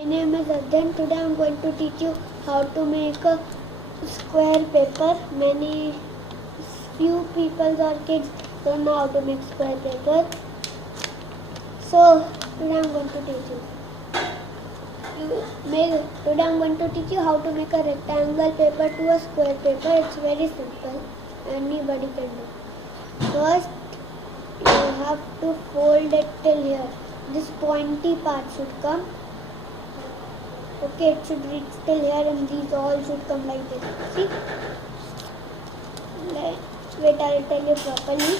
My name is Adyan. Today I am going to teach you how to make a square paper. Few people or kids don't know how to make square paper. So today I am going to teach you. Today I am going to teach you how to make a rectangle paper to a square paper. It's very simple. Anybody can do. First, you have to fold it till here. This pointy part should come. Okay, it should reach till here and these all should come like this. See? Wait, I'll tell you properly.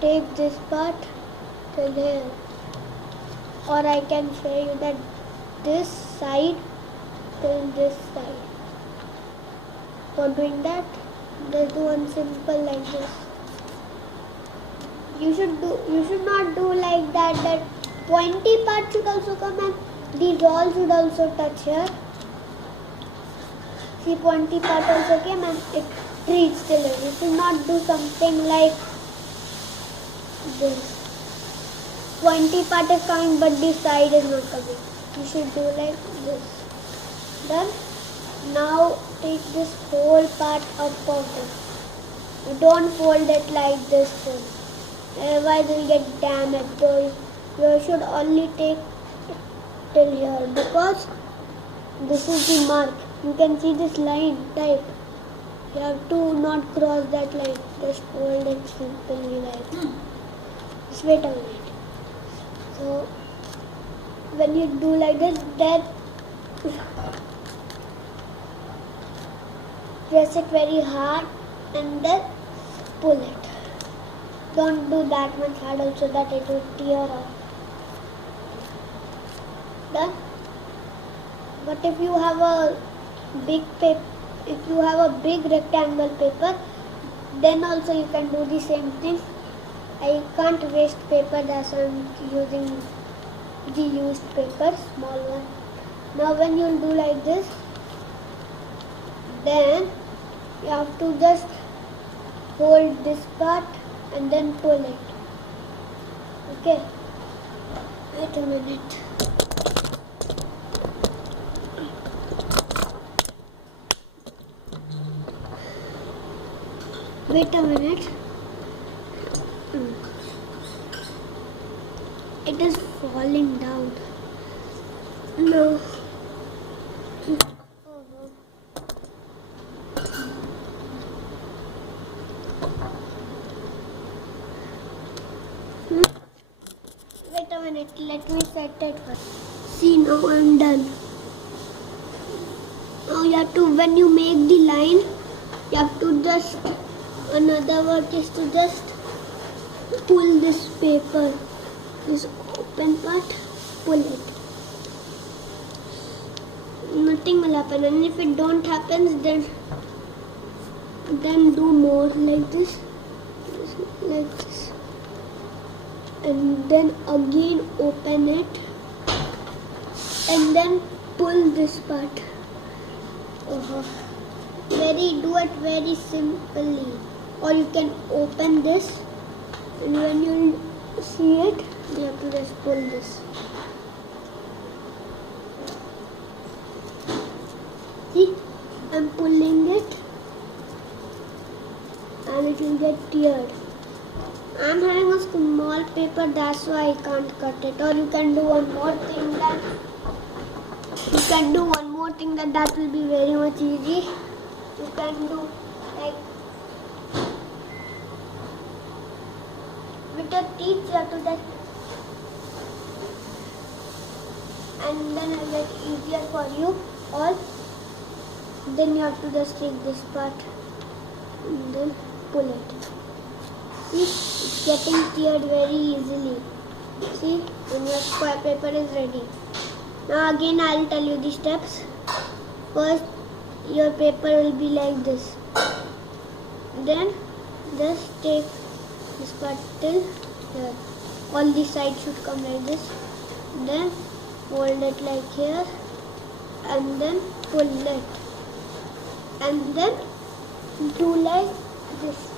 Take this part till here. Or I can show you that this side till this side. For doing that, just do one simple like this. You should not do like that. That pointy part should also come and these all should also touch here. See, pointy part also came and it reached till here. You should not do something like this. Pointy part is coming but this side is not coming. You should do like this. Done? Now take this whole part up of it. Don't fold it like this too. Otherwise it will get damaged. So you should only take till here because this is the mark. You can see this line type. You have to not cross that line. Just fold it simply like this. Just wait a minute. So when you do like this, then press it very hard and then pull it. Don't do that much hard also that it will tear off. Done? But if you have a big rectangle paper, then also you can do the same thing. I can't waste paper, that's why I'm using the used paper, small one. Now when you do like this, then you have to just hold this part and then pull it. Okay? Wait a minute. Wait a minute. It is falling down. No. Wait a minute, let me set it first. See, now I'm done. Now you have to, when you make the line, you have to just, another word is to just pull this paper, this open part, pull it. Nothing will happen, and if it don't happen, then do more like this, and then again open it, and then pull this part. Do it very simply. Or you can open this, and when you see it, you have to just pull this. See, I'm pulling it, and it will get teared. I'm having a small paper, that's why I can't cut it. Or you can do one more thing that will be very much easy. You can do like with your teeth, you have to just, and then it will get easier for you. Or then you have to just take this part and then pull it. See, it's getting teared very easily. See, and your square paper is ready. Now again I will tell you the steps. First, your paper will be like this. Then just take this part till here. All the sides should come like this. Then fold it like here and then pull it. And then do like this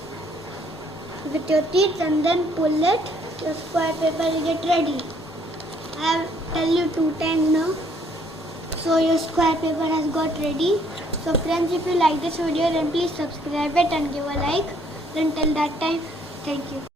with your teeth and then pull it. Your square paper will get ready. I have tell you 2 times now. So your square paper has got ready. So friends, if you like this video, then please subscribe it and give a like. Until that time, thank you.